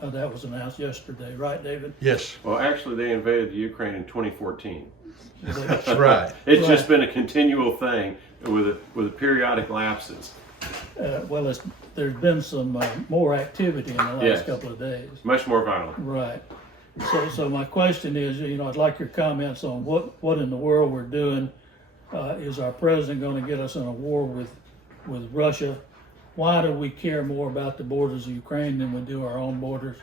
That was announced yesterday, right, David? Yes, Well, actually, they invaded the Ukraine in 2014. that's right. It's Right. just been a continual thing with periodic lapses. Well, there's been some more activity in the last Yes. couple of days. Much more violent. Right. So my question is, I'd like your comments on what in the world we're doing. Is our president going to get us in a war with Russia? Why do we care more about the borders of Ukraine than we do our own borders?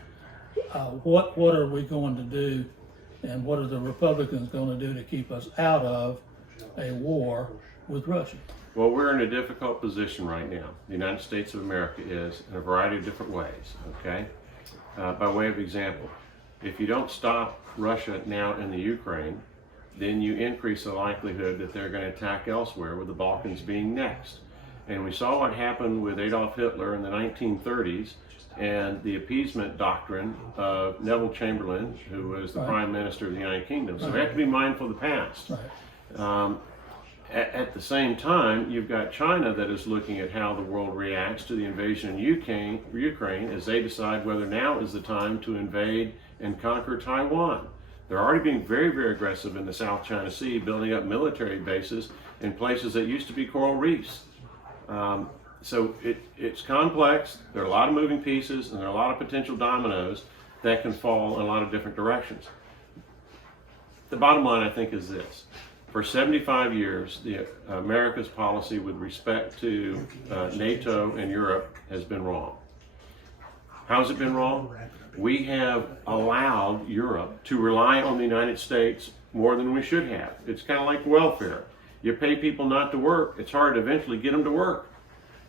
What are we going to do, and what are the Republicans going to do to keep us out of a war with Russia? Well, we're in a difficult position right now. The United States of America is in a variety of different ways, okay? By way of example, if you don't stop Russia now in the Ukraine, then you increase the likelihood that they're going to attack elsewhere, with the Balkans being next. And we saw what happened with Adolf Hitler in the 1930s and the appeasement doctrine of Neville Chamberlain, who was the Right. Prime Minister of the United Kingdom. So we Right. have to be mindful of the past. Right. At the same time, you've got China that is looking at how the world reacts to the invasion in Ukraine as they decide whether now is the time to invade and conquer Taiwan. They're already being very, very aggressive in the South China Sea, building up military bases in places that used to be coral reefs. So it's complex. There are a lot of moving pieces, and there are a lot of potential dominoes that can fall in a lot of different directions. The bottom line, I think, is this. For 75 years, America's policy with respect to NATO and Europe has been wrong. How has it been wrong? We have allowed Europe to rely on the United States more than we should have. It's kind of like welfare. You pay people not to work, it's hard to eventually get them to work.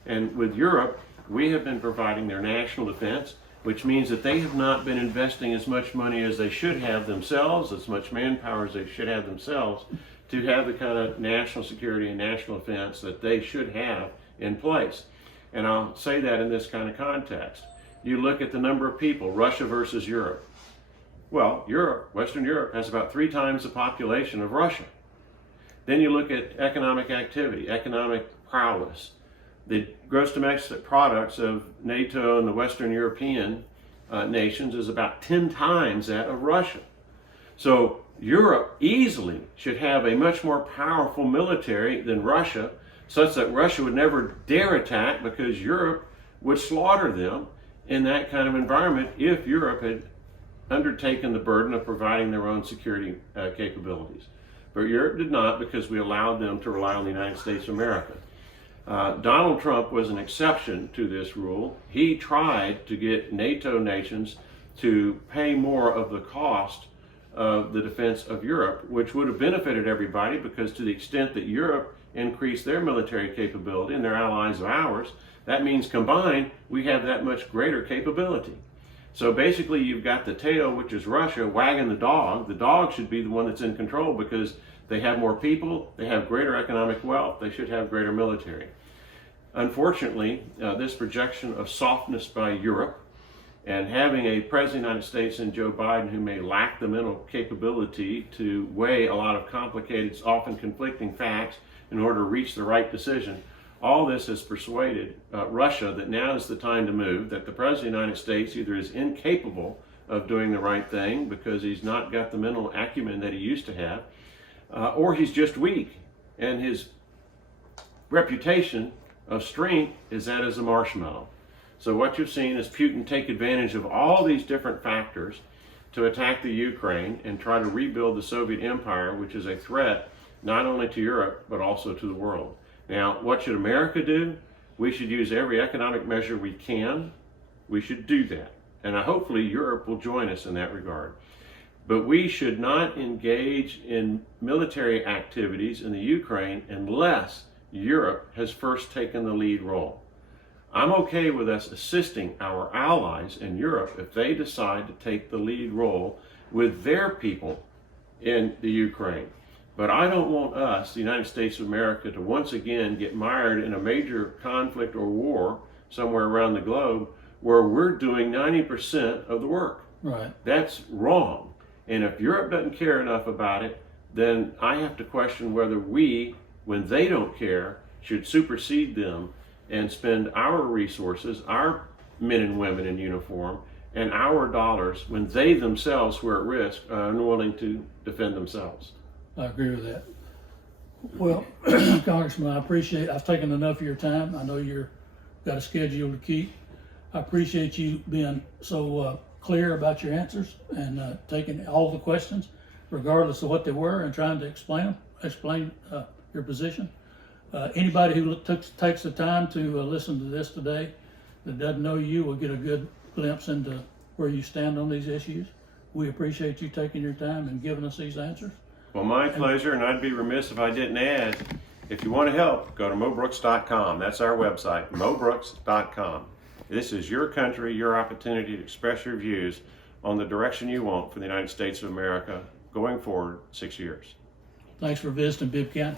And with Europe, we have been providing their national defense, which means that they have not been investing as much money as they should have themselves, as much manpower as they should have themselves, to have the kind of national security and national defense that they should have in place. And I'll say that in this kind of context. You look at the number of people, Russia versus Europe. Well, Europe, Western Europe, has about 3 times the population of Russia. Then you look at economic activity, economic prowess. The gross domestic products of NATO and the Western European nations is about 10 times that of Russia. So Europe easily should have a much more powerful military than Russia, such that Russia would never dare attack, because Europe would slaughter them in that kind of environment if Europe had undertaken the burden of providing their own security capabilities. But Europe did not, because we allowed them to rely on the United States of America. Donald Trump was an exception to this rule. He tried to get NATO nations to pay more of the cost of the defense of Europe, which would have benefited everybody, because to the extent that Europe increased their military capability and their allies of ours, that means combined we have that much greater capability. So basically you've got the tail, which is Russia, wagging the dog. The dog should be the one that's in control, because they have more people, they have greater economic wealth, they should have greater military. Unfortunately, this projection of softness by Europe, and having a President of the United States in Joe Biden who may lack the mental capability to weigh a lot of complicated, often conflicting facts in order to reach the right decision, all this has persuaded Russia that now is the time to move, that the President of the United States either is incapable of doing the right thing because he's not got the mental acumen that he used to have, or he's just weak, and his reputation of strength is that as a marshmallow. So what you've seen is Putin take advantage of all these different factors to attack the Ukraine and try to rebuild the Soviet Empire, which is a threat not only to Europe but also to the world. Now, what should America do? We should use every economic measure we can. We should do that. And hopefully Europe will join us in that regard. But we should not engage in military activities in the Ukraine unless Europe has first taken the lead role. I'm okay with us assisting our allies in Europe if they decide to take the lead role with their people in the Ukraine. But I don't want us, the United States of America, to once again get mired in a major conflict or war somewhere around the globe where we're doing 90% of the work. Right. That's wrong. And if Europe doesn't care enough about it, then I have to question whether we, when they don't care, should supersede them and spend our resources, our men and women in uniform, and our dollars when they themselves were at risk are unwilling to defend themselves. I agree with that. Well, Congressman, I've taken enough of your time. I know you've got a schedule to keep. I appreciate you being so clear about your answers and taking all the questions, regardless of what they were, and trying to explain your position. Anybody who takes the time to listen to this today that doesn't know you will get a good glimpse into where you stand on these issues. We appreciate you taking your time and giving us these answers. Well, my pleasure, and I'd be remiss if I didn't add, if you want to help, go to mobrooks.com. That's our website, mobrooks.com. This is your country, your opportunity to express your views on the direction you want for the United States of America going forward 6 years. Thanks for visiting Bibb County.